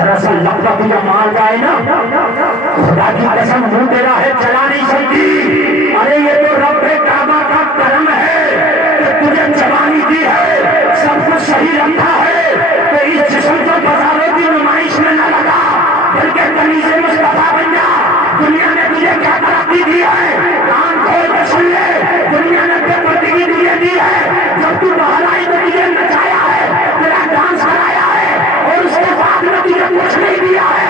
دراصل لقبہ بھی مار گئے نا، خدا کی قسم منہ تیرا ہے چلا نہیں سکتی. ارے یہ تو رب کعبہ کا کرم ہے کہ تجھے جوانی دی ہے، سب کچھ صحیح رکھا ہے کہ اس جسم کو بازاروں کی نمائش میں نہ لگا بلکہ کنیز مصطفیٰ بن جا. دنیا نے تجھے کیا ترقی دی ہے، کان کھول کے سن لے. دنیا نے بے پردگی تجھے دی ہے، جب تو باہر آئی تو تجھے نچایا ہے، تیرا ڈانس کرایا ہے، اور اس کے بعد میں تجھے کچھ نہیں دیا ہے.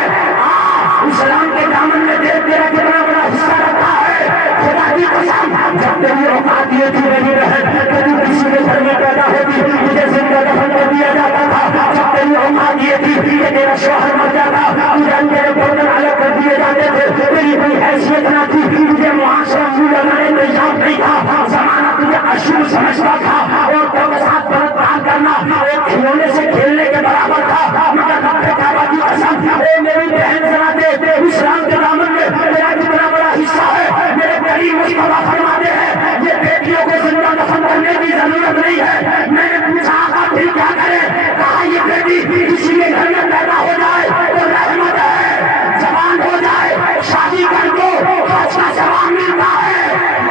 اسلام کے دامن میں دیکھ تیرا کتنا بڑا حصہ رکھا ہے. خدا کی قسم جب تیری اوقات یہ تھی میری بہن کہ تو کسی کے گھر میں پیدا ہوتی مجھے زندہ دفن کر دیا جاتا تھا. جب تیری اوقات یہ تھی کہ تیرا شوہر مر جاتا تجھے تیرے برتن الگ کر دیے جاتے تھے. تیری کوئی حیثیت نہ تھی، تجھے معاشرہ منہ لگانے کو یاد نہیں تھا. زمانہ تجھے اشور سمجھتا تھا اور تو کے ساتھ برت پار کرنا ایک کھلونے سے کھیلنے کے برابر تھا. مگر رب کعبہ کی قسم اے میری بہن ذرا دے اسلام کے دامن میں تیرا کتنا بڑا حصہ ہے. میرے کریم مصطفیٰ فرماتے ہیں یہ بیٹیوں کو زندہ دفن کرنے کی ضرورت نہیں ہے. میں نے پوچھا آقا پھر کیا کرے؟ کہا یہ بیٹی کسی کے گھر میں پیدا ہو جائے تو رحمت ہے، جوان ہو جائے شادی کر دو حج کا ثواب ملتا ہے،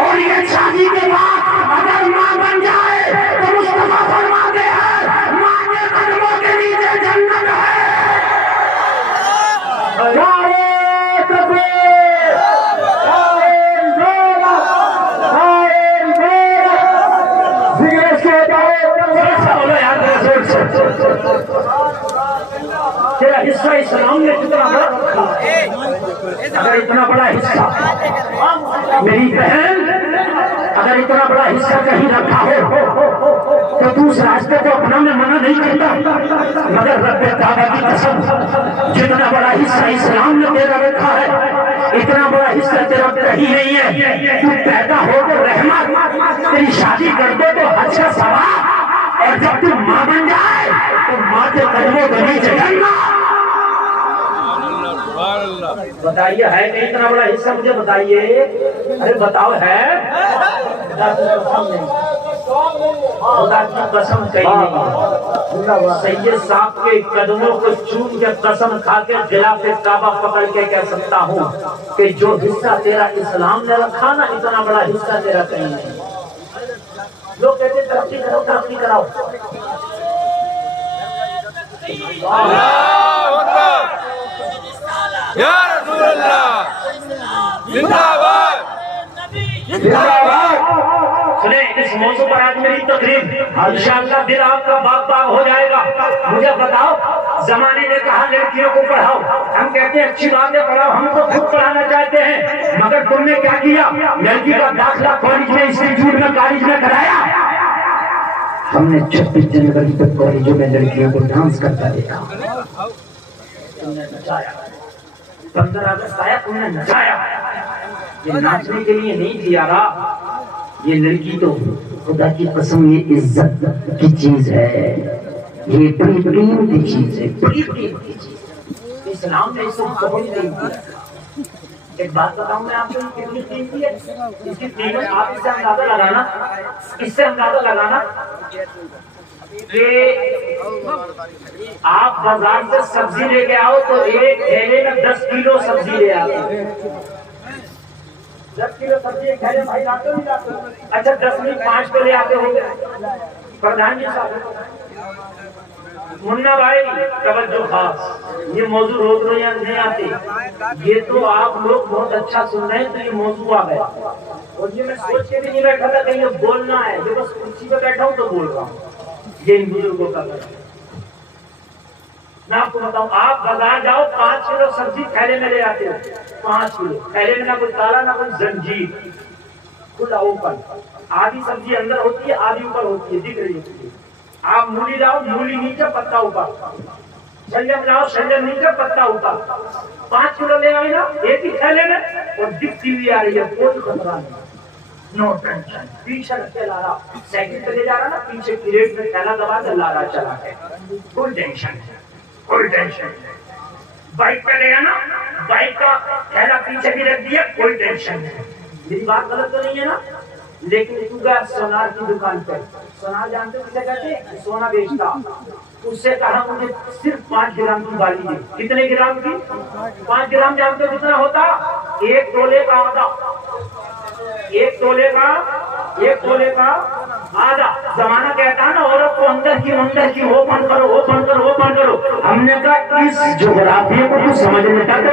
اور یہ شادی کے بعد اگر ماں بن جائے تو مصطفیٰ فرماتے ہیں ماں کے قدموں کے نیچے جنت ہے. تیرا حصہ اسلام نے کتنا بڑا رکھا ہے. اگر اتنا بڑا حصہ میری بہن اگر اتنا بڑا حصہ کہیں رکھا ہو تو تو اس راستے کو اپنا میں منع نہیں کرتا. مگر رب کعبہ کی قسم جتنا بڑا حصہ اسلام نے تیرا رکھا ہے اتنا بڑا حصہ تیرا کہیں نہیں ہے. تو پیدا ہو تو رحمت، تیری شادی کر دو تو حج کا ثواب، اور جب تو ماں بن جائے تو ماں کے قدموں کے نیچے جنت. بتائیے ہے کہ اتنا بڑا حصہ؟ مجھے بتائیے. ارے بتاؤ ہے؟ خدا کی قسم کہیں نہیں. سید صاحب کے قدموں کو چوم کے قسم کھا کے غلاف کعبہ پکڑ کے کہہ سکتا ہوں کہ جو حصہ تیرا اسلام نے رکھا نا اتنا بڑا حصہ تیرا کہیں نہیں. لوگ کہتے ترقی کرو ترقی کراؤ. یا رسول اللہ زندہ باد زندہ باد. سنیں اس موضوع پر آج میری تقریب انشاءاللہ دل آپ کا باغ باغ ہو جائے گا. مجھے بتاؤ زمانے نے کہا لڑکیوں کو پڑھاؤ، ہم کہتے ہیں اچھی بات ہے پڑھاؤ، ہم تو خود پڑھانا چاہتے ہیں. مگر تم نے کیا کیا؟ لڑکی کا داخلہ کالج میں انسٹیٹیوٹ میں کالج میں کرایا. ہم نے 26 جنوری تک کالجوں میں لڑکیوں کو ڈانس کرتا دیکھا. تم نے نچایا. 15 اگست آیا تم نے نچایا. یہ ناچنے کے لیے نہیں دیا رہا. یہ لڑکی تو خدا کی قسم یہ عزت کی چیز ہے، یہ بڑی قیمتی چیز ہے، بڑی قیمتی چیز. اسلام نے اس کو بہت قیمتی ہے. ایک بات بتاؤں میں آپ کو کتنی قیمتی ہے. اس کی قیمت آپ اس سے اندازہ لگانا کہ آپ بازار سے سبزی لے کے آؤ تو ایک تھیلے میں 10 کلو سبزی لے آتے. 10 کلو سبزی ایک تھیلے بھائی لاتے نہیں لاتے؟ اچھا 10 نہیں 5 تو لے آتے ہوں گے. پردھان جی صاحب منا بھائی توجہ خاص، یہ موضوع روز روز نہیں آتے. یہ تو آپ لوگ بہت اچھا سن رہے ہیں تو یہ موضوع آ گیا. اور یہ میں سوچ کے بھی نہیں بیٹھا تھا کہ یہ بولنا ہے، جو بس کرسی پہ بیٹھا ہوں تو بول رہا ہوں. یہ ان بزرگوں کا کام. میں آپ کو بتاؤں آپ بازار جاؤ 5 کلو سبزی تھیلے میں لے آتے ہو. 5 کلو تھیلے میں نہ کوئی تالا نہ کوئی زنجیر، کھلا اوپر. آدھی سبزی اندر ہوتی ہے آدھی اوپر ہوتی ہے دکھ رہی ہوتی ہے. آپ مولی لاؤ مولی نیچے پتا اوپر، شلجم لاؤ شلجم نیچے پتا اوپر. 5 کلو لے آئی نا ایک ہی تھیلے میں اور دکھتی ہوئی آ رہی ہے. کوئی خطرہ نہیں، نو ٹینشن. پیچھے رکھے لا رہا سائیکل پہ لے جا رہا نا پیچھے کریٹ میں تھیلا دبا کے لا رہا چلا کے. کوئی ٹینشن نہیں، کوئی ٹینشن نہیں. بائک پہ لے نا بائک کا تھیلا پیچھے بھی رکھ دیا کوئی ٹینشن نہیں. میری بات غلط تو نہیں ہے نا؟ لیکن تو گیا سونار کی دکان پہ. سونار جانتے ہو کسے کہتے ہیں؟ سونا بیچتا. اس سے کہا مجھے صرف 5 گرام کی بالی دے. کتنے گرام کی؟ 5 گرام. جانتے ہو کتنا ہوتا؟ 1 تولے کا آدھا. 1 تولے کا آدھا. زمانہ کہتا ہے نا عورت کو اندر کی وہ بند کرو. ہم نے کہا اس جغرافیے کو تو سمجھ لیتا تو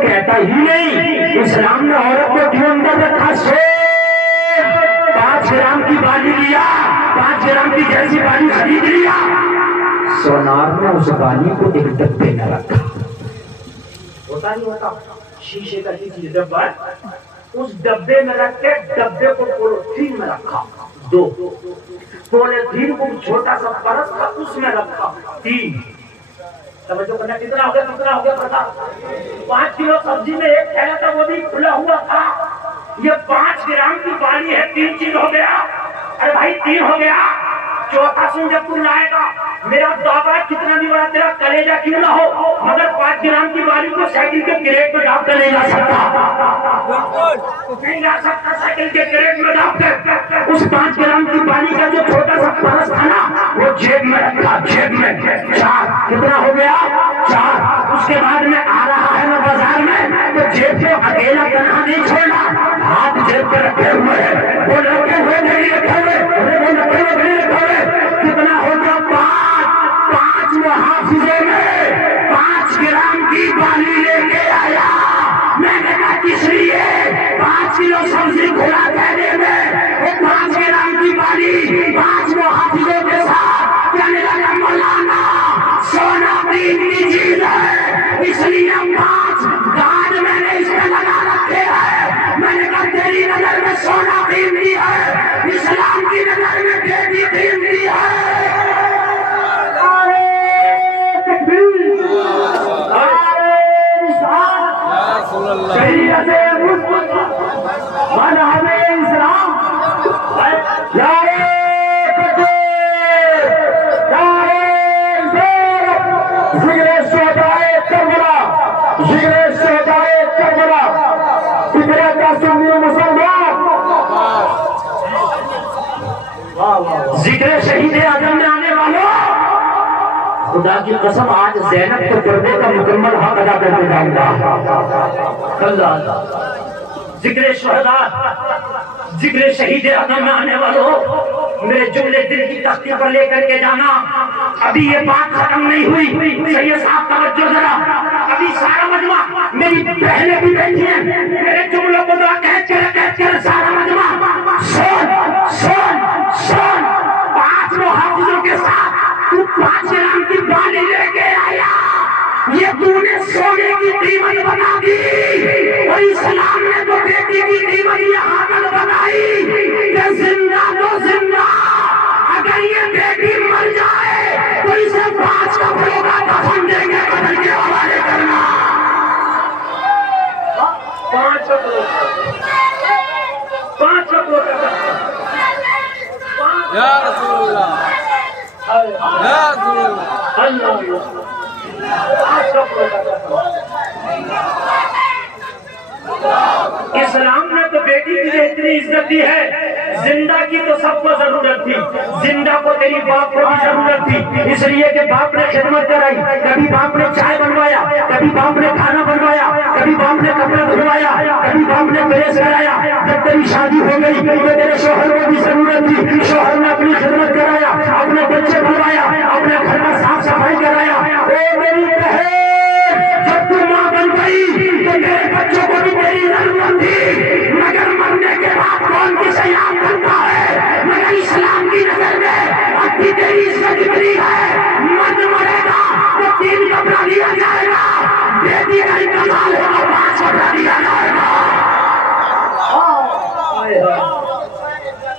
کہتا ہی نہیں. اسلام نے عورت کو کیوں اندر رکھا؟ 5 گرام کی بالی لیا, 5 گرام کی جیسی بالی خرید لیا. سونار نے اس بالی کو ایک ڈبے میں رکھا. ہوتا نہیں ہوتا شیشے کا چیز ڈبہ, اس ڈبے میں رکھ کے ڈبے کو پولیتھین میں رکھا. 2 پولیتھین کو چھوٹا سا پرت تھا اس میں رکھا. 3 توجہ کرنا. کتنا ہو گیا پتا؟ 5 کلو سبزی میں ایک تھیلا تھا وہ بھی کھلا ہوا تھا. یہ 5 گرام کی بالی ہے. 3 چیز ہو گیا. ارے بھائی 3 ہو گیا. چوتھا سن جب تم لائے گا میرا بابا کتنا بھی بڑا تیرا کلیجہ کیوں نہ ہو مگر 5 گرام کی بالی کو سائیکل کے کریٹ میں ڈال کر نہیں لا سکتا. نہیں لا سکتا سائیکل کے کریٹ میں ڈال کر. اس 5 گرام کی بالی کا جو چھوٹا سا پرس تھا نا وہ جیب میں رکھا. جیب میں 4. کتنا ہو گیا؟ 4. اس کے بعد میں آ رہا ہے نا بازار میں تو جیب کو اکیلا تنہا نہیں چھوڑا. ہاتھ جیب پہ رکھے ہوئے ہیں. وہ رکھے ہوئے نہیں رکھے ہوئے. کتنا ہو گیا؟ 5 محافظوں میں 5 گرام کی بالی لے کے آیا. میں نے کہا کس لیے؟ 5 کلو سبزی کھلا دینے میں وہ 5 گرام کی بالی 5 محافظوں کے ساتھ کہنے لگا مولانا سونا قیمتی چیز ہے اس لیے 5 گارڈ میں نے اس میں لگا رکھے ہیں. میں نے کہا تیری نظر میں سونا قیمتی ہے, اسلام کی نظر میں بیٹی قیمتی ہے. ذکر شہید اعظم میں آنے والوں خدا کی قسم آج زینب کو پردے کا مکمل حق ادا کرنے جاؤں گا. ذکر شہداء ذکر شہید اعظم میں آنے والوں میرے جملے دل کی تختی پر لے کر کے جانا. ابھی یہ بات ختم نہیں ہوئی. سید صاحب توجہ ذرا. ابھی سارا مجمع میری بہنیں بھی بیٹھی ہیں. میرے جملوں کو دعا کہہ کر سارا مجمع سن 5 محافظوں کے ساتھ تو 5 گرام کی بالی لے کے آیا. یہ تو نے سونے کی قیمت بنا دی اور اسلام نے تو بیٹی کی قیمت یہ حامل بنائی کہ زندہ تو زندہ اگر یہ بیٹی مر جائے تو اسے 5 کپڑوں کا دفن دیں گے بدل کے حوالے کرنا. 5 کپڑوں کا یا رسول اللہ یا رسول اللہ. اسلام نے تو بیٹی کی اتنی عزت دی ہے, زندہ کی تو سب کو ضرورت تھی. زندہ کو تیری باپ کو بھی ضرورت تھی اس لیے کہ باپ نے خدمت کرائی. کبھی باپ نے چائے بنوایا, کبھی باپ نے کھانا بنوایا, کبھی باپ نے کپڑے دھلوایا, کبھی باپ نے پریس کرایا. جب تیری شادی ہو گئی تو تیرے شوہر کو بھی ضرورت تھی. شوہر نے اپنی خدمت کرایا, اپنے بچے بنوایا, اپنے گھر کا صاف صفائی کرایا. اے میری بہن جب تو ماں بن گئی تو میرے بچوں کو بھی تیری ضرورت تھی مگر مرنے کے بعد کون کسے یاد کرتا ہے؟ مگر اسلام کی نظر میں اب بھی تیری عزت اتنی ہے. مرد مرے گا تو 3 کپڑا دیا جائے گا, بیٹی کا انتقال ہوگا 5 کپڑا دیا جائے گا.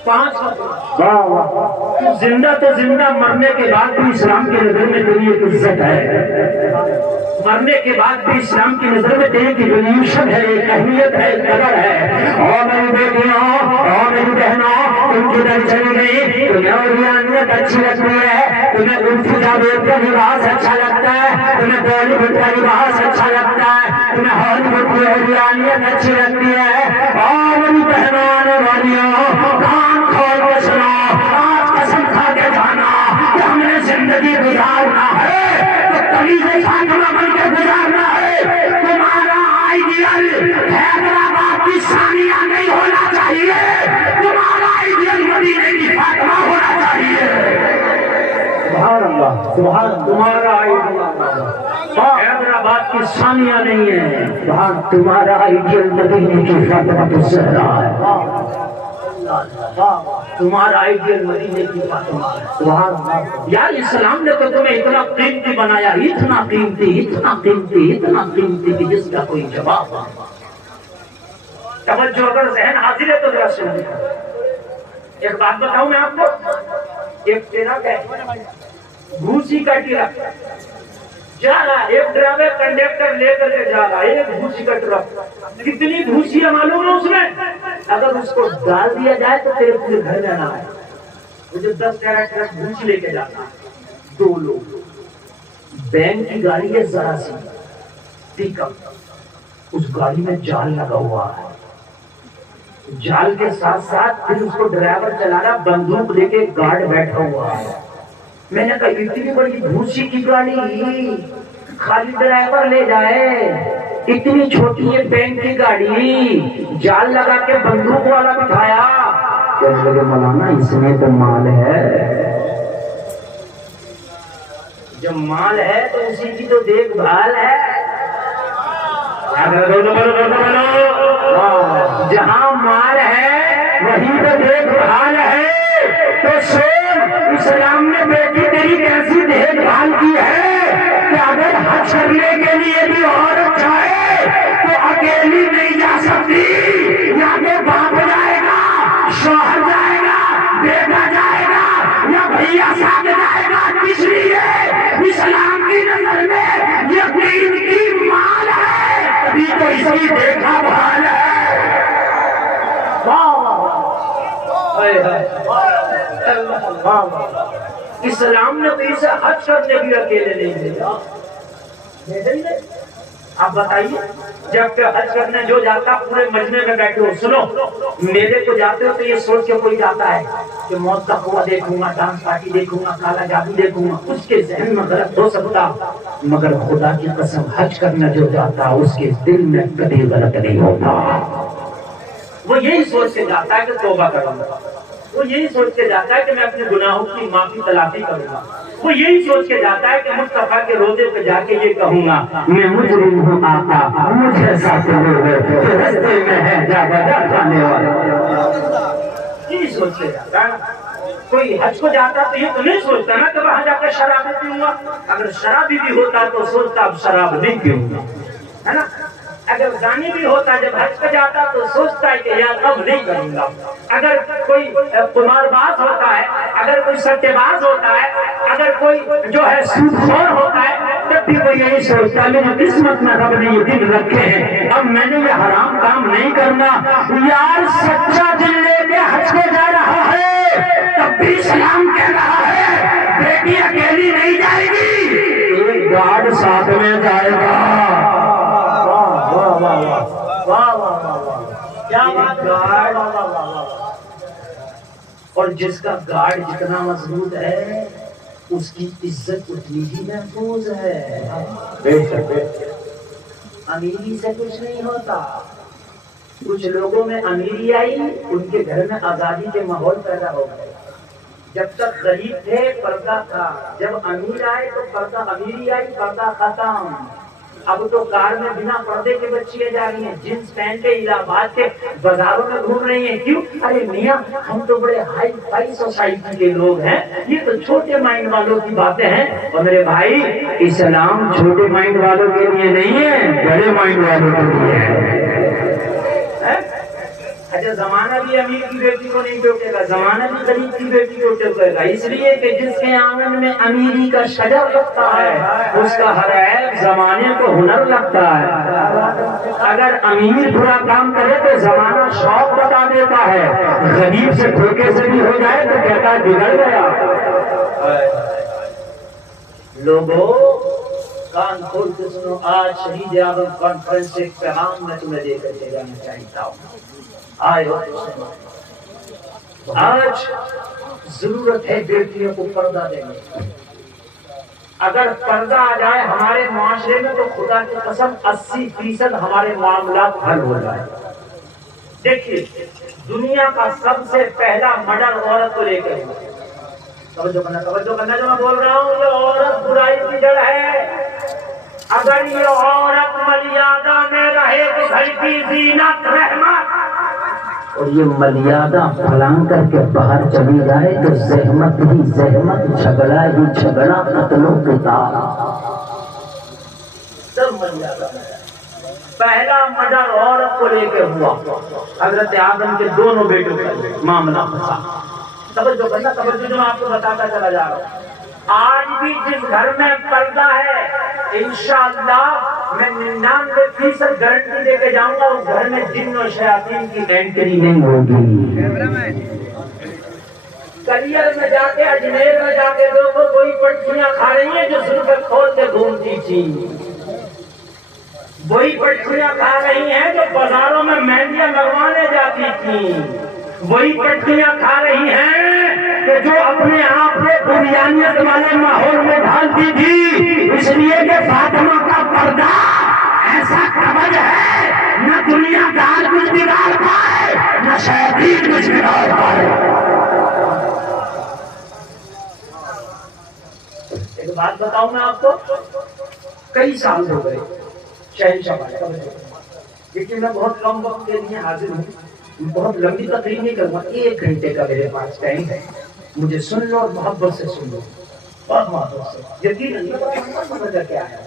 5 کپڑا زندہ تو زندہ, مرنے کے بعد بھی اسلام کی نظر میں تیری ایک عزت ہے. مرنے کے بعد بھی اسلام کی نظر میں تیری کی ریلیوشن ہے, ایک اہمیت ہے, ایک قدر ہے. اور میری بیٹیاں اور میری بہنوں تم کدھر چلی گئی؟ تمہیں اولیانیت اچھی لگتی ہے, تمہیں الفی جاوید کا لباس اچھا لگتا ہے, تمہیں بالی ووڈ کا لباس اچھا لگتا ہے, تمہیں ہالی ووڈ کی اولیانیت اچھی لگتی ہے. اور میری بہنوں آنے والیوں زندگی گزارنا ہے تو تمیز فاطمہ بن کے گزارنا ہے. تمہارا آئیڈیل حیدرآباد کی ثانیہ نہیں ہونا چاہیے, تمہارا آئیڈیل مدینے کی فاطمہ ہونا چاہیے. سبحان اللہ, سبحان اللہ. تمہارا آئیڈیل حیدرآباد کی ثانیہ نہیں ہے, تمہارا آئیڈیل مدینے کی فاطمہ الزہرا ہے. تمہارا آئیڈیل مدینے کی فاطمہ ہے. سبحان اللہ. یار اسلام نے تو تمہیں اتنا قیمتی بنایا, اتنا قیمتی, اتنا قیمتی, اتنا قیمتی کہ جس کا کوئی جواب نہیں. توجہ اگر ذہن حاضر ہے تو ذرا سنیے. ایک بات بتاؤں میں آپ کو, ایک ٹرک ہے, بھوسی کا ٹرک جا رہا, ایک ڈرائیور کنڈکٹر لے کر کے جا رہا, ایک بھوسی کا ٹرک. کتنی بھوسی ہے معلوم ہے اس میں؟ اگر اس کو ڈال دیا جائے تو تیرے پورے گھر جانا ہے. وہ جو 10 کیرٹ ٹرک بھوسی لے کے جاتا ہے, 2 لوگ, بینک کی گاڑی ہے ذرا سی پک اپ, اس گاڑی میں جال لگا ہوا ہے, جال کے ساتھ ساتھ پھر اس کو ڈرائیور چلا رہا, بندوق لے کے گارڈ بیٹھا ہوا ہے. میں نے کہا اتنی بڑی بھوسی کی گاڑی خالی ڈرائیور لے جائے, اتنی چھوٹی ہے بینک کی گاڑی, جال لگا کے بندوق والا بٹھایا. کہنے لگے مولانا اس میں تو مال ہے, جب مال ہے تو اسی کی تو دیکھ بھال ہے. جہاں مال ہے وہیں تو دیکھ بھال ہے. تو سن, اسلام نے بیٹی تیری کیسی دیکھ بھال کی ہے کہ اگر حج کرنے کے لیے بھی عورت جائے تو اکیلی نہیں جا سکتی, یا کہ باپ جائے گا, شوہر جائے گا, بیٹا جائے گا, یا بھیا ساتھ جائے گا. کس لیے؟ اسلام کی نظر میں یہ قیمتی مال ہے, ابھی تو اس کی دیکھا بھال ہے. اسلام نے تو اسے حج کرنے بھی اکیلے نہیں دیا. آپ بتائیے, جب کہ حج کرنے جو جاتا پورے مجمع میں بیٹھے ہو, سنو میرے کو جاتے ہو تو یہ سوچ کے کوئی جاتا ہے کہ موت کا کنواں دیکھوں گا, ڈانس پارٹی دیکھوں گا, کالا جادو دیکھوں گا. اس کے ذہن میں غلط ہو سکتا, مگر خدا کی قسم حج کرنا جو جاتا اس کے دل میں کبھی غلط نہیں ہوتا. وہ یہی سوچ کے جاتا ہے کہ توبہ کروں گا, وہ یہی سوچ کے جاتا ہے کہ میں اپنے گناہوں کی معافی تلافی کروں گا, وہ یہی سوچ کے جاتا ہے کہ مصطفیٰ کے روضے پہ جا کے یہ کہوں گا میں مجرم ہوں آقا مجھے ساتھ لے رستے میں ہے جا بجا کھانے والا. یہی سوچ کے جاتا ہے. کوئی حج کو جاتا تو یہ تو نہیں سوچتا نا کہ وہاں جا کے شراب پیوں گا. اگر شرابی بھی ہوتا تو سوچتا اب شراب نہیں پیوں گا, ہے نا. اگر زانی بھی ہوتا جب حج پہ جاتا تو سوچتا ہے کہ یار اب نہیں کروں گا. اگر کوئی قمار باز ہوتا ہے, اگر کوئی سٹے باز ہوتا ہے, اگر کوئی جو ہے سود خور ہوتا ہے, تب بھی وہ یہی سوچتا ہے میری قسمت میں رب نے یہ دن رکھے ہیں, اب میں نے یہ حرام کام نہیں کرنا. یار سچا دل لے کے حج پہ جا رہا ہے تب بھی اسلام کہہ رہا ہے بیٹی اکیلی نہیں جائے گی, ایک گارڈ ساتھ میں جائے گا. اور جس کا گارڈ جتنا مضبوط ہے اس کی عزت اتنی ہی محفوظ ہے. امیری سے کچھ نہیں ہوتا. کچھ لوگوں میں امیری آئی, ان کے گھر میں آزادی کے ماحول پیدا ہو گئے. جب تک غریب تھے پردہ تھا, جب امیر آئے تو پردہ, امیری آئی پردہ ختم. اب تو کار میں بنا پردے کے بچیاں جا رہی ہیں, جینس پہن کے الہ آباد کے بازاروں میں گھوم رہی ہیں. کیوں؟ ارے میاں ہم تو بڑے ہائی فائی سوسائٹی کے لوگ ہیں, یہ تو چھوٹے مائنڈ والوں کی باتیں ہیں. اور میرے بھائی اسلام چھوٹے مائنڈ والوں کے لیے نہیں ہے, بڑے مائنڈ والوں کے لیے ہے. اچھا زمانہ بھی امیر کی بیٹی کو نہیں ٹوکے گا, زمانہ بھی غریب کی بیٹی کو ٹوکے گا, اس لیے کہ جس کے آنگن میں امیری کا شجر لگتا ہے اس کا ہر عیب زمانے کو ہنر لگتا ہے. اگر امیر برا کام کرے تو زمانہ شوق بتا دیتا ہے, غریب سے دھوکے سے بھی ہو جائے تو کہتا ہے بگڑ گیا. لوگوں کان کھول کے سنو, آج شہید اعظم کانفرنس سے ایک پیغام میں تمہیں دے کر کے جانا چاہتا ہوں. آج ضرورت ہے بیٹیوں کو پردہ دینے کی. اگر پردہ آ جائے ہمارے معاشرے میں تو خدا کی قسم 80% ہمارے معاملات حل ہو جائے. دیکھیے دنیا کا سب سے پہلا مرڈر عورت کو لے کے ہوا. توجہ کرنا جو میں بول رہا ہوں، یہ عورت برائی کی جڑ ہے. اگر یہ عورت ملیادہ میں رہے تو گھر کی زینت رحمت، اور یہ ملیادہ پھلان کر کے باہر چلی جائے تو زحمت ہی زحمت، جھگڑا ہی جھگڑا، قتل و قتال. سب ملیادہ پہلا مرڈر عورت کو لے کے ہوا. حضرت آدم کے دونوں بیٹوں کا معاملہ پھنسا. توجہ کرنا، توجہ جو میں آپ کو بتاتا چلا جا رہا ہوں. آج بھی جس گھر میں پردہ ہے انشاءاللہ میں 99% گارنٹی دے کے جاؤں گا اس گھر میں جن و شیاطین کی اینٹری نہیں ہوگی. کلیئر میں جا کے اجمیر میں جا کے دیکھو کوئی پٹھیاں کھا رہی ہیں جو سر پہ کھول کے گھومتی تھی. وہی پٹھیاں کھا رہی ہیں جو بازاروں میں مہندیاں لگوانے جاتی تھیں. وہی پٹھیاں کھا رہی ہیں کہ جو اپنے آپ کو بریانیت والے ماحول میں ڈالتی تھی، اس لیے کہ فاطمہ کا پردہ ایسا قبض ہے نہ دنیا دار کچھ بگاڑ پائے نہ شیطان کچھ بگاڑ پائے. ایک بات بتاؤں میں آپ کو، کئی سال ہو گئے شہنشاہ بھائی، لیکن میں بہت کم وقت کے لیے حاضر ہوں، بہت لمبی تقریر نہیں کروں گا. 1 گھنٹے کا میرے پاس ٹائم ہے. مجھے سن لو اور محبت سے سن لو، بہت محبت سے. یقیناً مزہ کیا ہے.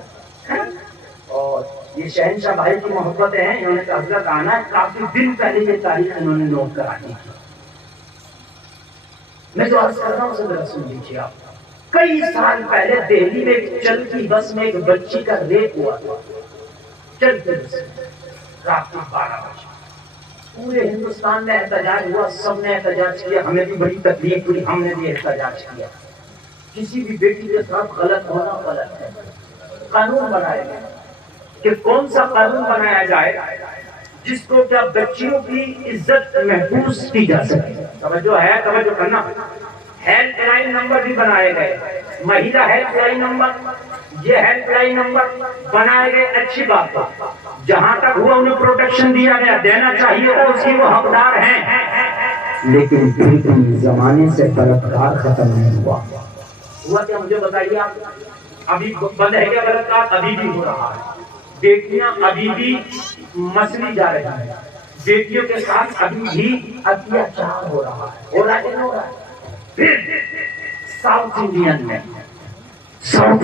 اور یہ شہنشاہ بھائی کی محبتیں ہیں. انہوں نے حضرت آنا ہے، کافی دن پہلے یہ تاریخ انہوں نے نوٹ کرا دی. میں جو عرض کر رہا ہوں اسے ذرا سن لیجیے آپ. کئی سال پہلے دہلی میں ایک چلتی بس میں ایک بچی کا ریپ ہوا تھا. چلتی بس رات کے 12 بجے پورے ہندوستان میں احتجاج ہوا. سب نے احتجاج کیا، ہمیں بھی بڑی تکلیف ہوئی، ہم نے بھی احتجاج کیا. کسی بھی بیٹی کے ساتھ غلط ہونا غلط ہے. قانون بنایا گیا کہ کون سا قانون بنایا جائے جس کو کیا بچیوں کی عزت محفوظ کی جا سکے. توجہ ہے، توجہ کرنا. ہیلپ لائن نمبر بھی بنائے گئے، مہیلا ہیلپ لائن نمبر. یہ ہیلپ لائن نمبر بنائے گئے، اچھی بات ہے. جہاں تک ہوا انہیں پروٹیکشن دیا گیا، دینا چاہیے، اور اس کی وہ حقدار ہیں. لیکن پھر بھی زمانے سے بلاکار ختم نہیں ہوا. ہوا کیا مجھے بتائیے آپ. ابھی بند ہے کیا بلاکار؟ ابھی بھی ہو رہا ہے. بیٹیاں ابھی بھی مسلی جا رہی ہیں. بیٹیوں کے ساتھ ابھی بھی اتیاچار ہو رہا ہے. ہو رہا ہے کہ نہیں ہو رہا ہے؟ پھر ساؤتھ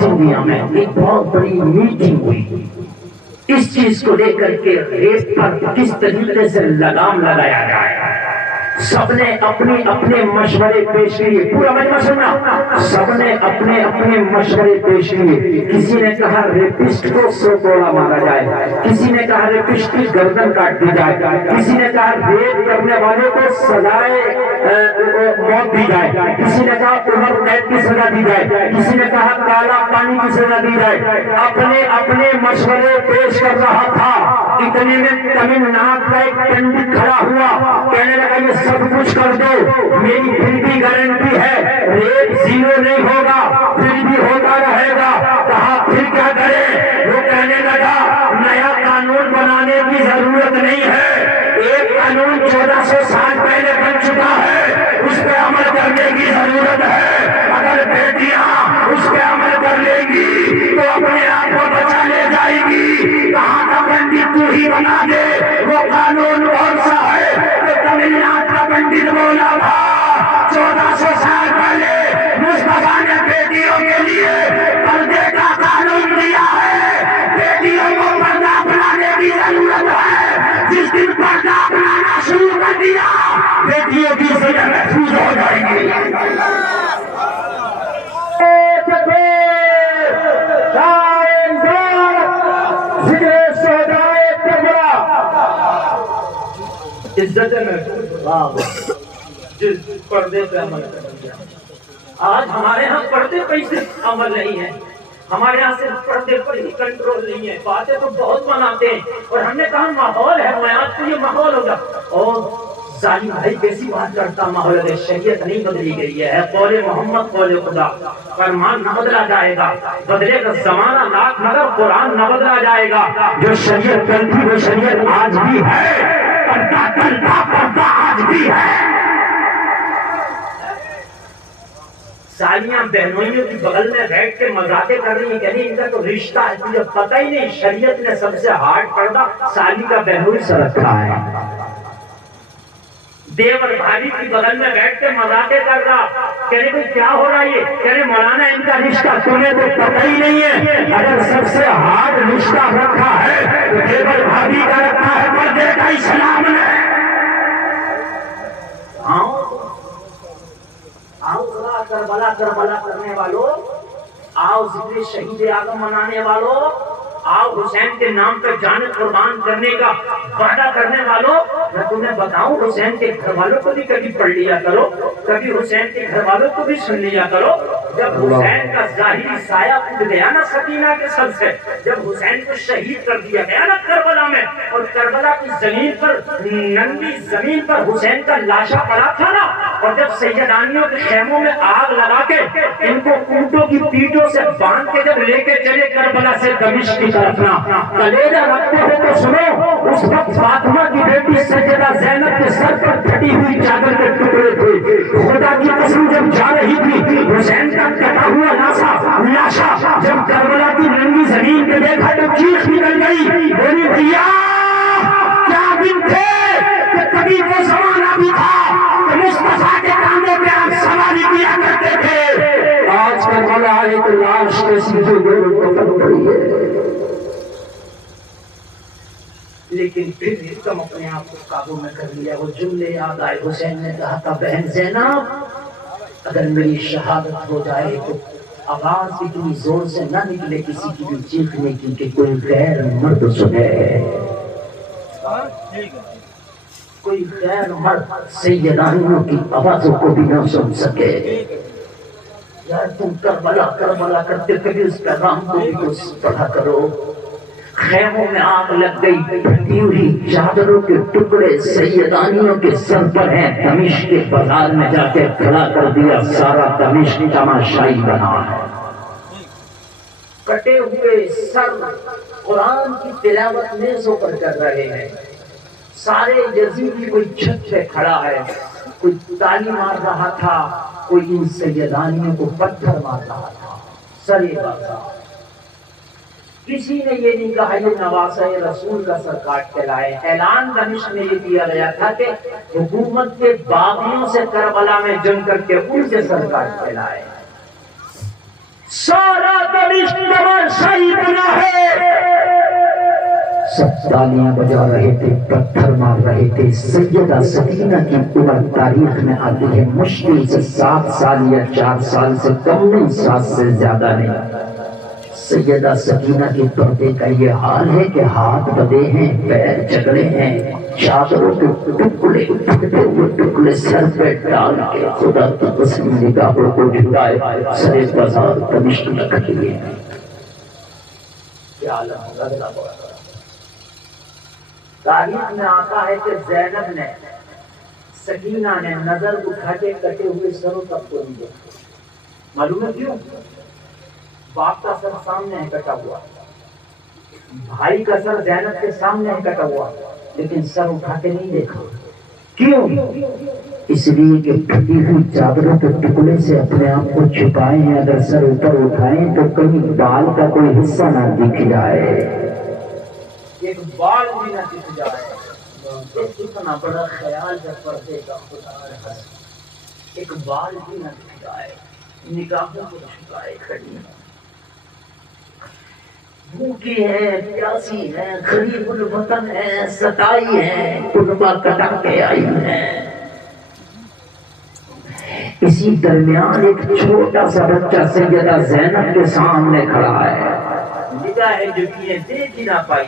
انڈیا میں ایک بہت بڑی میٹنگ ہوئی. اس چیز کو لے کر کے ریپ پر کس طریقے سے لگام لگایا جائے. سب نے اپنے اپنے مشورے پیش کیے. پورا مجمع سننا. سب نے اپنے اپنے مشورے پیش کیے. کسی نے کہا ریپسٹ کو 100 کوڑا مارا جائے، کسی نے کہا ریپسٹ کی گردن کاٹ دی جائے، کسی نے کہا ریپ کرنے والے کو سزائے موت دی جائے، کسی نے کہا عمر قید کی سزا دی جائے، کسی نے کہا کالا پانی کی سزا دی جائے. اپنے اپنے مشورے پیش کر رہا تھا. اتنے میں تمل ناڈو کا ایک پنڈت کھڑا ہوا، کہنے لگا یہ سب کچھ کر دو، میری پھر بھی گارنٹی ہے ریپ 0 نہیں ہوگا، پھر بھی ہوتا رہے گا. کہا پھر کیا کرے؟ وہ کہنے لگا نیا قانون بنانے کی ضرورت نہیں ہے، ایک قانون 1400 سال پہلے بن چکا ہے، اس پہ عمل کرنے کی ضرورت ہے. اگر بیٹیاں اس پہ عمل کر لے گی تو اپنے آپ کو بچا لے جائے گی. کہاں کا پنڈت تو ہی بنا دے. وہ قانون کون سا ہے؟ تو تمل ناڈو کا پنڈت بولا تھا 1400 سال پہلے مصطفیٰ نے بیٹیوں کے لیے پردے کا قانون دیا ہے. بیٹیوں کو پردہ اپنانے کی ضرورت ہے. جس دن پردہ اپنانا شروع کر دیا بیٹیوں کی زندگی محفوظ ہو جائے گی. عزت محفوظ جس پردے پہ عمل کر دیا. آج ہمارے ہاں پردے پہ عمل نہیں ہے. ہمارے یہاں صرف پردے پر ہی کنٹرول نہیں ہے. باتیں تو بہت بناتے ہیں اور ہم نے کہا ماحول ہے، میں آج تو یہ ماحول ہوگا. اور ظالم بھائی کیسی بات کرتا ماحول شریعت نہیں بدلی گئی ہے، قول محمد قول خدا، فرمان نہ بدلا جائے گا، بدلے کا زمانہ لاکھ مگر قرآن نہ بدلا جائے گا۔ جو شریعت کل تھی وہ شریعت آج بھی ہے، پردہ کل تھا پردہ آج بھی ہے۔ سالیاں بہنوئیوں کی بغل میں بیٹھ کے مذاقیں کر رہی ہیں، کہنی ان کا تو رشتہ ہے، تجھے پتہ ہی نہیں شریعت نے سب سے ہارڈ پردہ سالی کا بہنوئی سے رکھا ہے۔ دیور بھائی کی بغل میں بیٹھ کے مذاقیں کر رہا، کہنے کو کیا ہو رہا ہے؟ کہنے مولانا ان کا رشتہ تمہیں تو پتہ ہی نہیں ہے، اگر سب سے ہارڈ رشتہ رکھا ہے تو دیور بھائی کا رکھا ہے، پردے کا اسلام نے۔ آؤ ذرا کربلا کربلا کرنے والوں، آؤ ذکر شہید اعظم منانے والوں، آؤ حسین کے نام پہ جان قربان کرنے کا وعدہ کرنے والوں۔ میں تمہیں بتاؤں حسین کے گھر والوں کو بھی کبھی پڑھ لیا کرو، کبھی حسین کے گھر والوں کو بھی سن لیا کرو۔ جب حسین کا ظاہری سایہ اٹھ گیا نا سکینہ کے سر سے، جب حسین کو شہید کر دیا گیا نا کربلا میں، اور کربلا کی زمین پر ننگی زمین پر حسین کا لاشا پڑا تھا نا، اور جب سیدانیوں کے خیموں میں آگ لگا کے ان کو اونٹوں کی پیٹوں سے باندھ کے جب لے کے چلے کربلا سے دمشق کی طرف نا، کلیجہ رکھتے ہو تو سنو، اس وقت فاطمہ کی بیٹی سیدہ زینب کے سر پر پھٹی ہوئی چادر کے ٹکڑے تھے۔ خدا کی قسم جب جا رہی تھی حسین کا کٹا ہوا لاشا جب کربلا کی ننگی زمین پہ دیکھا تو چیخ نکل گئی، بولی بھیا کیا دن تھے کہ کبھی وہ زمانہ بھی تھا کہ مصطفیٰ کے کاندھے پہ آپ سواری کیا کرتے تھے، آج کربلا ایک لاش کے سیدھے کفن پڑی ہے۔ لیکن پھر بھی تم اپنے آپ کو قابو میں کر لیا۔ وہ جملے یاد آئے، حسین نے کہا تھا بہن زینب اگر میری شہادت ہو جائے تو آواز اتنی زور سے نہ نکلے کسی کی بھی چیخنے کی کہ کوئی غیر مرد سنے، کوئی غیر مرد سیدانیوں کی آوازوں کو بھی نہ سن سکے۔ یار تم کربلا کربلا کرتے کبھی اس پیغام کو بھی کچھ پڑھا کرو۔ خیموں میں آگ لگ گئی، پھٹی ہوئی چادروں کے ٹکڑے سیدانیوں کے سر پر ہیں، دمشق کے بازار میں جا کے کھڑا کر دیا، سارا دمشق تماشائی بنا ہے۔ کٹے ہوئے سر قرآن کی تلاوت میزوں پر کر رہے ہیں، سارے یزیدی کوئی چھت پہ کھڑا ہے، کوئی تالی مار رہا تھا، کوئی ان سیدانیوں کو پتھر مار رہا تھا، سرے بازار۔ کسی نے یہ نہیں کہا یہ نواسہ رسول کا سر کاٹ کے لائے۔ اعلان دمشق میں یہ دیا گیا تھا کہ حکومت کے باغیوں سے کربلا میں جنگ کر کے ان کے سر کاٹ کے لائے۔ سارا دمشق تماشائی بنا ہے، سب تالیاں بجا رہے تھے، پتھر مار رہے تھے۔ سیدہ سکینہ کی عمر تاریخ میں آتی ہے مشکل سے 7 سال یا 4 سال سے کم نہیں، 7 سے زیادہ نہیں۔ سیدہ سکینہ کے پردے کا یہ حال ہے کہ ہاتھ بدے ہیں، پیر جگڑے ہیں، چادروں کے ٹکڑے ٹوٹے ہوئے ٹکڑے سر پہ ڈال کے خدا کی قسم نگاہوں کو جھکائے سرے بازار دمشق میں کھڑے ہیں۔ کیا عالم لگنا پڑا۔ تاریخ میں آتا ہے کہ زینب نے سکینہ نے نظر اٹھا کے کٹے ہوئے سروں تک کو نہیں دیکھا۔ معلوم ہے کیوں؟ باپ کا سر سامنے ہے کٹا ہوا، بھائی کا سر زینب کے سامنے ہے کٹا ہوا، لیکن سر اٹھا کے نہیں دیکھا۔ کیوں؟ اس لیے کہ پھٹی ہوئی چادروں کے ٹکڑے سے اپنے آپ کو چھپائے ہیں، اگر سر اوپر اٹھائیں تو کہیں بال کا کوئی حصہ نہ دکھ جائے، ایک بال بھی نہ دکھ جائے۔ اتنا بڑا خیال جب پردے کا خدا رہا، ایک بال بھی نہ دکھ جائے، نگاہوں کو چھپائے کھڑی ہے، بھوکی ہے، پیاسی ہے، غریب الوطن ہے، ستائی ہے، کنبہ کٹا کے آئی ہے۔ اسی درمیان ایک چھوٹا سا بچہ سیدہ زینب کے سامنے کھڑا ہے، نگاہ جو کیے دیکھ ہی نہ پائی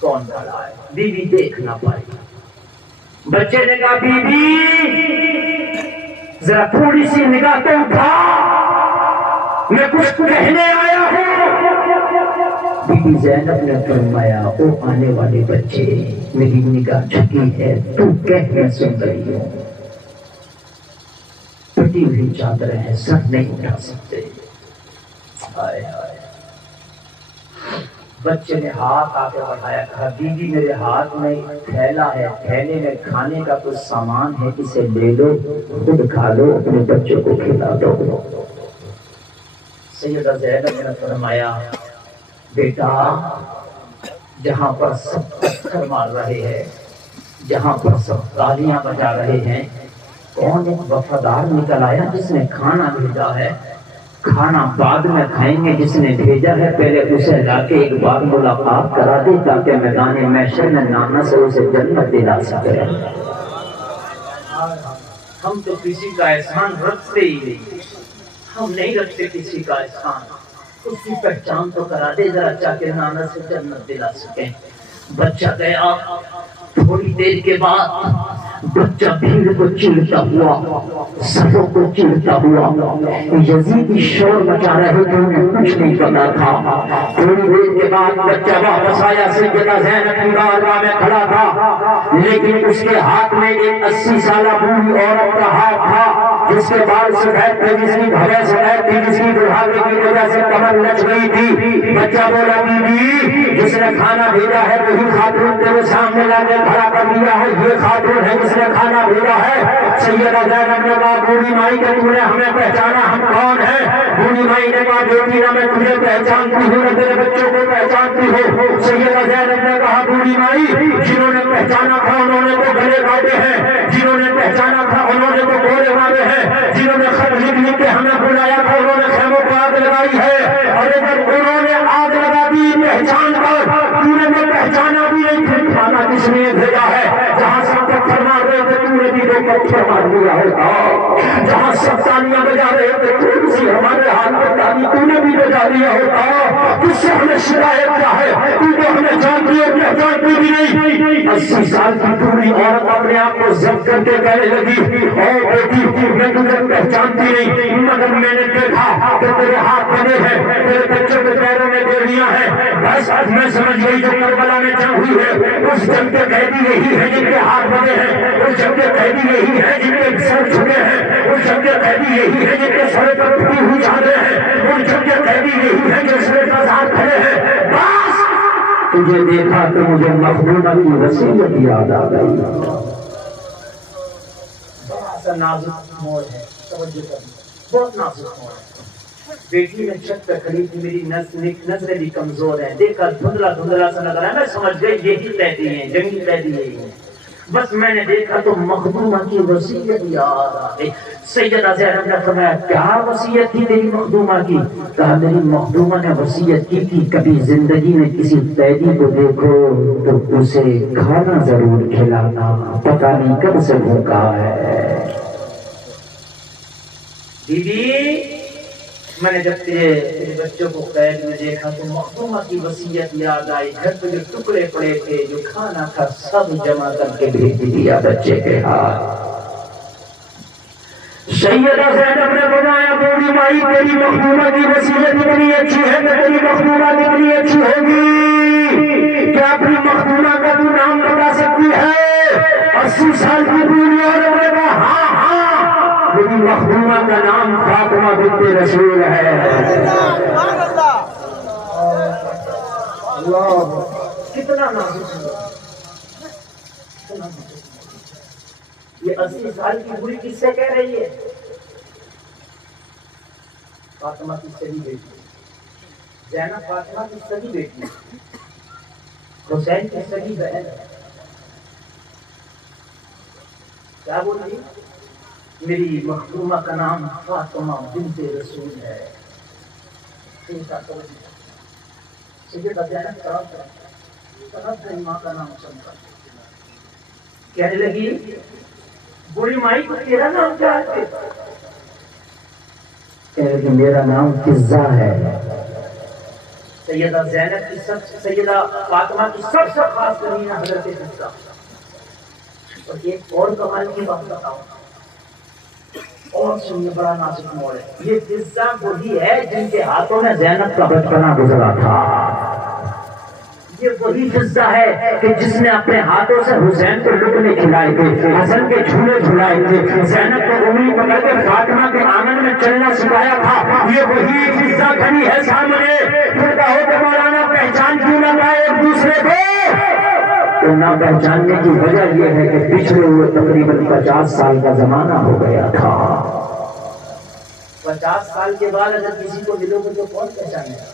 کون کھڑا ہے، بیوی دیکھ نہ پائی۔ بچے نے کہا بی بی ذرا تھوڑی سی نگاہ تو اٹھا، میں کچھ کہنے آیا ہوں۔ بی زینب نے فرمایا او آنے والے بچے میری نگاہ جھکی ہے تو کہہ میں سن رہی ہوں پھٹی ہوئی چادریں ہیں سر نہیں اٹھا سکتے ہائے ہائے بچے نے ہاتھ آگے بڑھایا کہا بیوی میرے ہاتھ میں تھیلا ہے تھیلے میں کھانے کا کچھ سامان ہے اسے لے لو خود کھا لو اپنے بچوں کو کھلا دو سیدہ زینب نے فرمایا بیٹا جہاں پر سب پتھر مار رہے ہیں جہاں پر سب تالیاں بجا رہے ہیں کون ایک وفادار نکل آیا جس نے کھانا بھیجا ہے کھانا بعد میں کھائیں گے جس نے بھیجا ہے پہلے اسے لا کے ایک بار ملاقات کرا دے تاکہ میدان محشر میں نانا سے اسے جنت دلا سکے ہم تو کسی کا احسان رکھتے ہی نہیں ہم نہیں رکھتے کسی کا احسان اس کی پہچان تو کرا دے ذرا چاہے نانا سے جنت دلا سکیں بچہ گیا تھوڑی دیر کے بعد بچہ بھیڑ کو چیرتا ہوا سبوں کو چیرتا ہوا یزید شور مچا رہے تھے انہیں کچھ نہیں پتا تھا تھوڑی دیر کے بعد بچہ واپس آیا سیدہ زینب کی بارگاہ میں کھڑا تھا لیکن اس کے ہاتھ میں ایک 80 سالہ بوڑھی عورت کا ہاتھ تھا جس کے بال سفید تھے جس کی بھویں سفید تھی جس کی بڑھاپے کی وجہ سے کمر لچ گئی تھی بچہ بولا بیوی جس نے کھانا بھیجا ہے وہی خاتون تیرے سامنے لا کے کھڑا کر دیا ہے یہ خاتون ہے جس نے کھانا بھیجا ہے سیدہ زینب نے کہا بوڑھی مائی کہ تو نے ہمیں پہچانا ہم کون ہیں بوڑھی مائی نے کہا بیٹی نہ میں تجھے پہچانتی ہوں نہ تیرے بچوں کو پہچانتی ہوں سیدہ زینب نے کہا بوڑھی مائی جنہوں نے پہچانا تھا انہوں نے تو گلے کاٹے ہیں جنہوں نے پہچانا تھا انہوں نے تو گولے مارے ہیں جنہوں نے خط لکھ کے ہمیں بلایا تھا انہوں نے خیموں کو آگ لگائی ہے اور جب انہوں نے آگ لگا دی پہچان کر تو نے پہچانا بھی نہیں پھر کھانا کس نے بھیجا ہے جہاں سب پتھر مار رہے تھے تو نے بھی دو پتھر مار دیا ہوتا جہاں سب تالیاں بجا رہے تھے تھوڑی سی ہمارے ہاتھ میں تالی تو نے بھی بجا دیا ہوتا تجھ سے ہمیں شکایت کیا ہے تو تو ہمیں جانتی ہے پہچانتی بھی نہیں 80 سال کی بوڑھی عورت اپنے آپ کو ضبط کر کے کہنے لگی او بیٹی میں تجھے پہچانتی نہیں مگر میں نے دیکھا کہ تیرے ہاتھ بنے ہیں تیرے بچوں کے پیروں میں گولیاں ہیں بس میں سمجھ گئی جو کربلا میں جنگ ہوئی ہے اس جنگ کے قیدی یہی ہے جن کے ہاتھ بنے ہیں اس جنگ کے قیدی یہی ہے جن کے سر جھکے ہیں اس جنگ کے قیدی یہی ہے جن کے سر پر پھٹی ہوئی چادریں ہیں اس جنگ کے قیدی یہی ہے جو سر پر ہاتھ کھڑے ہیں بس تجھے دیکھا تو مجھے مخدومہ کی وصیت یاد آ گئی بڑا سا نازک موڑ ہے توجہ کرنا بہت نازک موڑ ہے بیٹی میں چھت پہ کھڑی تھی میری نظریں بھی کمزور ہیں دیکھا دھندلا دھندلا سا لگ رہا ہے میں سمجھ گئی یہی قیدی ہیں جنگی قیدی یہی ہیں بس میں نے دیکھا تو مخدومہ کی وصیت یاد آ گئی سیدہ زینب نے فرمایا کیا وصیت تھی تیری مخدومہ کی کہا میری مخدومہ نے وصیت کی تھی کبھی زندگی میں کسی قیدی کو دیکھو تو اسے کھانا ضرور کھلانا پتہ نہیں کب سے بھوکا ہے بیوی میں نے جب تیرے بچوں کو قید میں دیکھا تو مخدومہ کی وصیت یاد آئی گھر پہ جو ٹکڑے پڑے تھے جو کھانا تھا سب جمع کر کے بھیج دیا بچے کے ہاتھ سیدہ زینب نے بتایا بوڑھی مائی تیری مخدومہ کی وصیت اتنی اچھی ہے کہ تیری مخدومہ کتنی اچھی ہوگی کیا اپنی مخدومہ کا تو نام بتا سکتی ہے 80 سال کی بوڑھی عورت نے کہا ہاں ہاں میری مخدومہ کا نام فاطمہ بنت رسول ہے اللہ کتنا نازک ہے یہ 80 سال کی بوڑھی کس سے کہہ رہی ہے فاطمہ کی سگی بیٹی زینب فاطمہ کی سگی بیٹی حسین کی سگی بہن کیا بول رہی میری مخدومہ کا نام فاطمہ بنت رسول ہے ماں کا نام چمکا کہنے لگی بوڑھی مائی کو تیرا نام کیا ہے کہنے لگی میرا نام فضہ ہے سیدہ زینب کی سیدہ فاطمہ کی سب سے خاص کرینہ حضرت فضہ اور ایک اور کمال کی بات بتاؤں اور سنیے بڑا نازک موڑ ہے یہ فضہ وہی ہے جن کے ہاتھوں میں زینب کا بچپنا گزرا تھا یہ وہی فضا ہے کہ جس نے اپنے ہاتھوں سے حسین کو لقمے کھلائے تھے، حسن کے جھولے جھلائے تھے، زینب کو انگلی پکڑ کے فاطمہ کے آنگن میں چلنا سکھایا تھا۔ یہ وہی فضا کھڑی ہے سامنے۔ پھر کہو کہ مولانا پہچان کیوں نہ پائے ایک دوسرے کو؟ تو نہ پہچاننے کی وجہ یہ ہے کہ پچھلے ہوئے تقریباً 50 سال کا زمانہ ہو گیا تھا۔ 50 سال کے بعد اگر کسی کو ملو گے تو کون پہچانے گا؟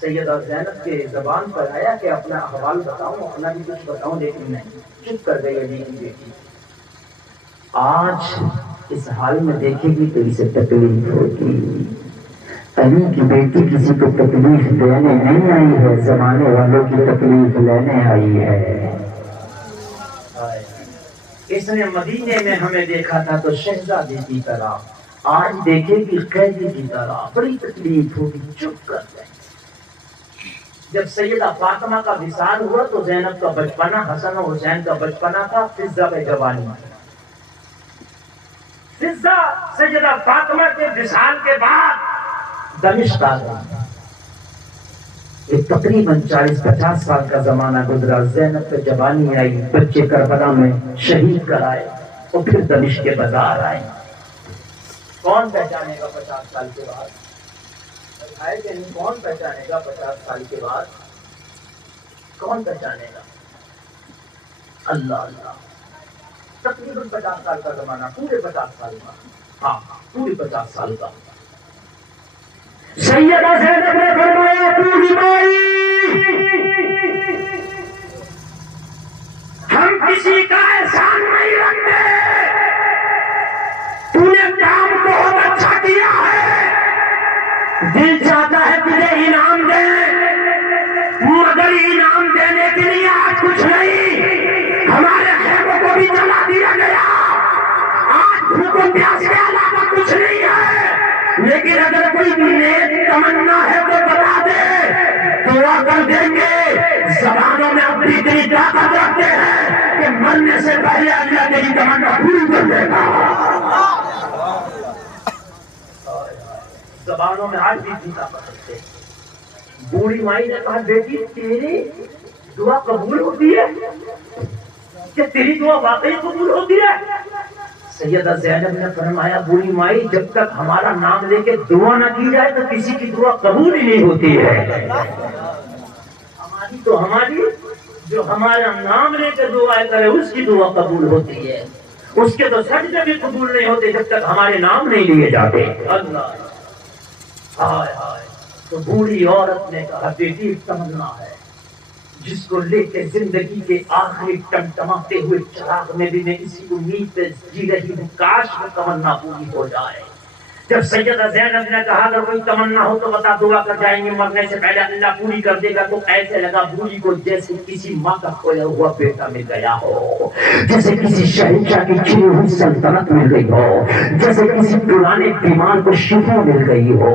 سیدہ زینب کے زبان پر آیا کہ اپنا احوال بتاؤں، اپنا بھی کچھ بتاؤں، لیکن نہیں، چپ کر گئی علی کی بیٹی۔ آج اس حال میں دیکھے گی تو اسے تکلیف ہوگی۔ علی کی بیٹی کسی کو تکلیف دینے نہیں آئی ہے، زمانے والوں کی تکلیف لینے آئی ہے۔ اس نے مدینے میں ہمیں دیکھا تھا تو شہزادی کی طرح، آج دیکھے گی قیدی کی طرح، بڑی تکلیف ہوگی، چپ کر گئی۔ جب سیدہ فاطمہ کا وصال ہوا تو زینب کا بچپنا، حسن و حسین کا بچپنا تھا، فضا میں جوانی۔ فضا سیدہ فاطمہ کے وصال کے بعد دمشق آ گئی۔ ایک تقریباً 40-50 سال کا زمانہ گزرا، زینب پہ جوانی آئی، بچے کربلا میں شہید کرائے اور پھر دمشق کے بازار آئے۔ کون پہچانے گا 50 سال کے بعد؟ ہے کہ نہیں؟ کون پہچانے گا 50 سال کے بعد؟ کون پہچانے گا؟ اللہ اللہ، تقریباً 50 سال کا زمانہ، پورے 50 سال کا، ہاں پورے 50 سال کا۔ سیدہ زینب نے فرمایا پوری مائی، ہم کسی کا احسان نہیں رکھتے، تو نے کام بہت اچھا کیا ہے، دل چاہتا ہے تجھے انعام دے، مگر انعام دینے کے لیے آج کچھ نہیں، ہمارے خیموں کو بھی جلا دیا گیا، آج بھوک و پیاس کے علاوہ کچھ نہیں ہے، لیکن اگر کوئی نیک تمنا ہے تو بتا دے، دعا کر دیں گے۔ زبانوں میں اپنی اتنی طاقت رکھتے ہیں کہ مرنے سے پہلے اللہ تیری تمنا پوری کر دے گا۔ زبانوں میں آج بھی جیتا پکڑتے۔ بوڑھی مائی نے کہا بیٹی تیری دعا قبول ہوتی ہے؟ کہ تیری دعا واقعی قبول ہوتی ہے؟ سیدہ زینب نے فرمایا بوڑھی مائی جب تک ہمارا نام لے کے دعا نہ کی جائے تو کسی کی دعا قبول ہی نہیں ہوتی ہے۔ ہماری تو ہماری جو ہمارا نام لے کے دعا کرے اس کی دعا قبول ہوتی ہے، اس کے تو سجدے بھی قبول نہیں ہوتے جب تک ہمارے نام نہیں لیے جاتے۔ اللہ ہائے ہائے، تو بوڑھی عورت نے کہا بیٹی تمنا ہے جس کو لے کے زندگی کے آخری ٹمٹماتے ہوئے چراغ میں بھی میں اسی امید پہ جی رہی ہوں، کاش وہ تمنا پوری ہو جائے۔ جب سیدہ زینب نے کہا اگر کوئی تمنا ہو تو بتا، دعا کر جائیں گے، مرنے سے پہلے اللہ پوری کر دے گا، تو ایسے لگا بوڑھی کو جیسے کسی ماں کا کھویا ہوا بیٹا مل گیا ہو، جیسے کسی شہنشاہ کی چھینی ہوئی سلطنت مل گئی ہو، جیسے کسی پرانے بیمار کو شفا مل گئی ہو۔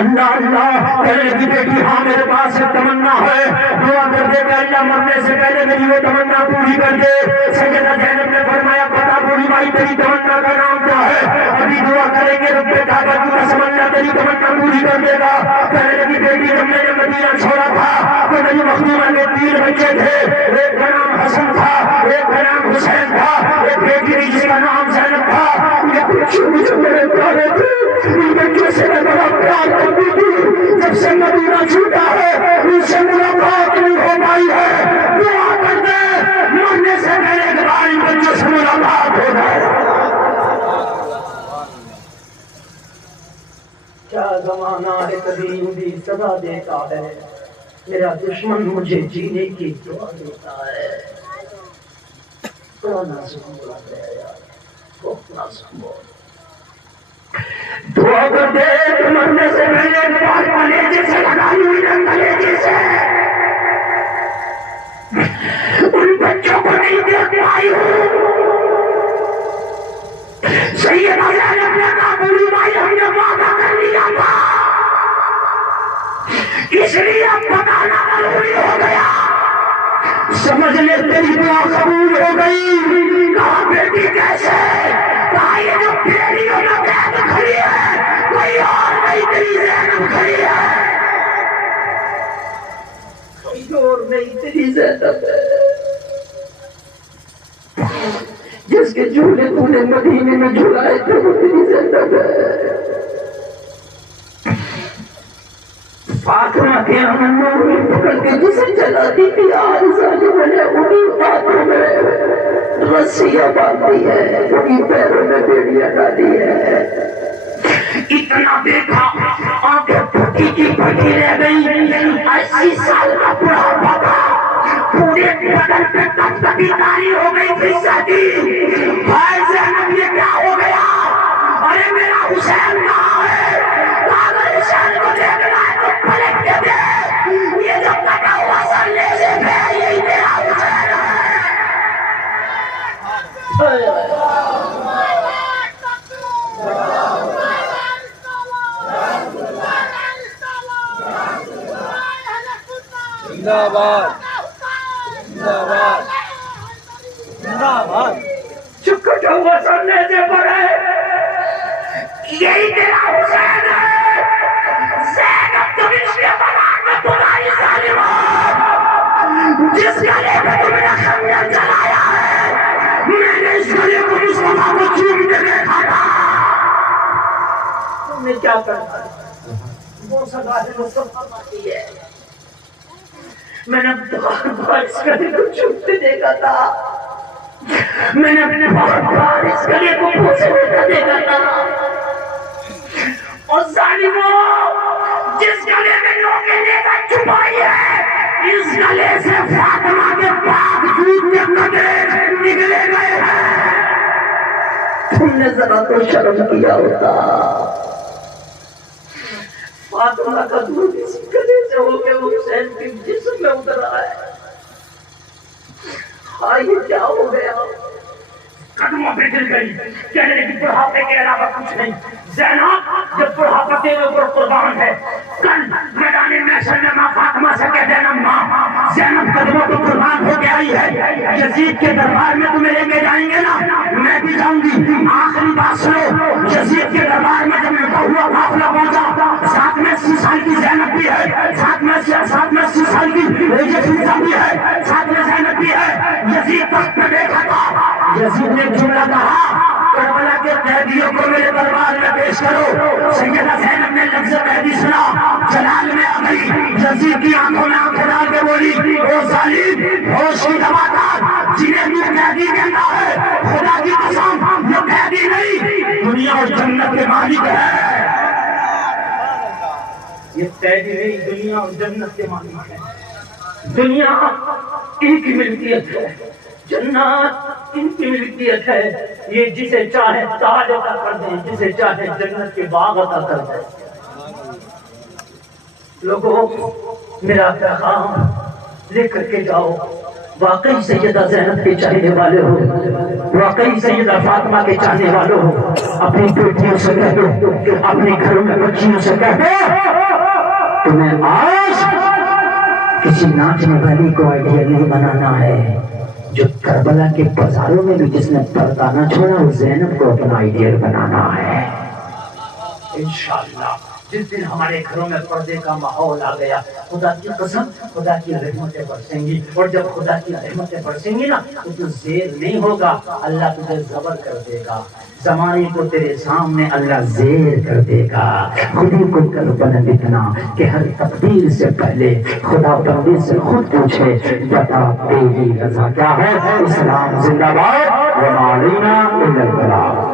اللہ اللہ کہنے کی بیٹی ہاں میرے پاس ایک تمنا ہے، دعا کر دے کہ اللہ مرنے سے پہلے میری وہ تمنا پوری کر دے۔ سیدہ زینب نے فرمایا بتا بوڑھی بھائی تیری تمنا کا نام کیا ہے؟ ابھی دعا کریں گے رب کعبہ کی قسم اللہ تیری تمنا پوری کر دے گا۔ کہنے لگی بیٹی جب میں نے مدینہ چھوڑا تھا تو میری مخدومہ کے 3 بچے تھے، ایک کا نام حسن تھا، ایک کا نام حسین تھا، ایک بیٹی تھی جس کا نام زینب تھا۔ یہ بچے میرے پیارے تھے، ان بچوں سے میں بڑا پیار کرتی تھی، جب سے مدینہ چھوٹا ہے ان سے ملاقات نہیں ہو پائی ہے، دعا کر دے مرنے سے پہلے کے بعد ان بچوں سے ملاقات ہو جائے۔ کیا زمانہ ہے قدیم بھی صدا دیتا ہے، میرا دشمن مجھے جینے کی دعا دیتا ہے۔ دعا کر دے مرنے سے پہلے کلیجے سے لگائی ہوئی کلیجے سے ان بچوں کو نہیں دیکھ پائی ہوں۔ سیدہ زینب نے کہا بوڑھی بھائی ہم نے وعدہ کر لیا تھا، اس لیے اب بتانا ضروری ہو گیا، سمجھ لے تیری دعا قبول ہو گئی۔ کہا بیٹی کیسے؟ کہا یہ جو بیڑیوں میں قید کھڑی ہے کوئی اور نہیں، تیری زینب کھڑی ہے۔ اور نہیں تیری زینب ہے، جس کے جھولے تو نے مدینے میں جھلائے تھے وہ تیری زینب ہے۔ فاطمہ کے انگنوں میں پکڑ کے جسے جلاتی تھی آج ظالموں نے انہی ہاتھوں میں رسیاں باندھی ہے، انہی پیروں میں بیڑیاں ڈالی ہے۔ اتنا دیکھا آنکھیں پھٹی کی پھٹی رہ گئی، 80 سال کا بڑھاپا تھا، پورے بدن پہ کپکپی تاری ہو گئی تھی ساتھی۔ بھائی زینب یہ کیا ہو گیا؟ ارے میرا حسین کہاں ہے؟ اگر حسین کو دیکھنا ہے تو پلٹ کے دے، یہ جو کٹا ہوا سر لے سے پہ یہی میرا حسین ہے۔ زندہ باد، زندہ باد، زندہ باد۔ جو کٹا ہوا سر لے سے پر ہے یہی میرا حسین ہے۔ زینب تم اس کے بغیر میں تمہاری ظالم ہو، جس گلے میں تم نے خنجر چلایا ہے میں نے اس گلے کو مصطفیٰ کو چومتے دیکھا تھا۔ تم نے کیا کرنا ہے؟ وہ سزا ہے مصطفیٰ پاتی ہے، میں نے بار بار اس گلے کو چومتے دیکھا تھا، میں نے بار بار اس گلے کو پوچھتے دیکھا تھا۔ اور ظالموں، جس گلے میں لوگوں نے نیزہ چھپائی ہے اس گلے سے فاطمہ کے پاک دودھ کے قطرے نکلے گئے ہیں۔ تم نے ذرا تو شرم کیا ہوتا، فاطمہ کا دودھ اس گلے سے ہو کے حسین کے جسم میں اترا ہے۔ ہاں یہ کیا ہو گیا؟ قدموں پہ گر گئی، کہنے لگی بڑھاپے کے علاوہ کچھ نہیں۔ زینب جب بڑھاپا تیرے اوپر قربان ہے، کل میدان محشر میں ماں فاطمہ سے کہہ دینا ماں زینب قدموں پہ قربان ہو کے آئی ہے، یزید کے دربار میں تمہیں لے کے جائیں گے نا، میں بھی جاؤں گی۔ آخری بات سنو، یزید کے دربار میں جب لٹا ہوا قافلہ پہنچا، ساتھ میں 80 سال کی زینب بھی ہے، ساتھ میں 80 سال کی یزیدہ بھی ہے، ساتھ میں زینب بھی ہے۔ یزید تخت پہ بیٹھا تھا، یزید نے جملہ کہا کربلا کے قیدیوں کو میرے دربار میں پیش کرو۔ سیدہ زینب نے لفظ قیدی سنا، جلال میں آ گئی، یزید کی آنکھوں میں آنکھیں ڈال کے بولی او ظالم، ہوش کی دباکار، جنہیں بھی قیدی کہتا ہے خدا کی قسم یہ قیدی نہیں دنیا اور جنت کے مالک ہے۔ یہ قیدی نہیں دنیا اور جنت کے مالک ہے۔ دنیا ان کی ملکیت ہے، جنت ان کی ملکیت ہے، یہ جسے چاہے تاج عطا کر دیں، جسے چاہے جنت کے باغ عطا کر دیں۔ لوگوں میرا پیغام لے کر کے جاؤ، واقعی سیدہ زینب کے چاہنے والے ہو، واقعی سیدہ فاطمہ کے چاہنے والے ہو، اپنی بیٹیوں سے کہہ دو، اپنے گھروں میں بچیوں سے کہہ دو تمہیں آج کسی ناچنے والی کو آئیڈیا نہیں بنانا ہے، جو کربلا کے بازاروں میں بھی جس نے پردہ نہ چھوڑا اس زینب کو اپنا آئیڈیل بنانا ہے۔ انشاءاللہ جس دن ہمارے گھروں میں پردے کا ماحول آ گیا، خدا کی قسم خدا کی رحمتیں برسیں گی، اور جب خدا کی رحمتیں برسیں گی نا تو زیر نہیں ہوگا، اللہ تجھے زبر کر دے گا، زمانے کو تیرے سامنے اللہ زیر کر دے گا۔ خودی کو کر بلند اتنا کہ ہر تقدیر سے پہلے خدا بندے سے خود پوچھے بتا تیری رضا کیا ہے۔ اسلام زندہ باد، وما علینا الا البلاغ۔